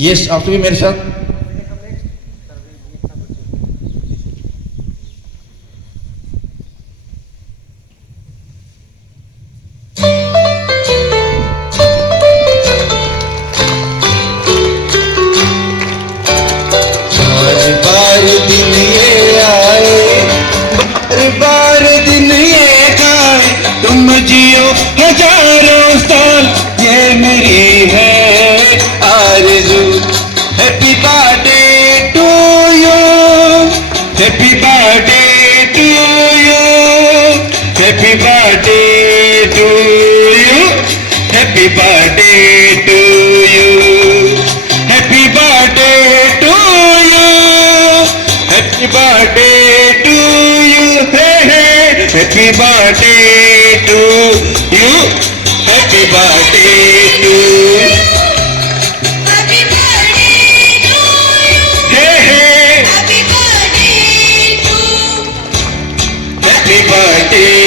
Yes, after me, मेरे साथ. बार बार दिन ये आए, बार बार दिन ये खाए, तुम जियो हजारों साल, ये मेरी है आरज़ू. Happy birthday to you, happy birthday to you, happy birthday to you, happy birthday to you, happy birthday to you, happy birthday to you, hey hey, happy birthday to you, happy birthday to, Happy birthday to you. Hey hey, Happy birthday to happy birthday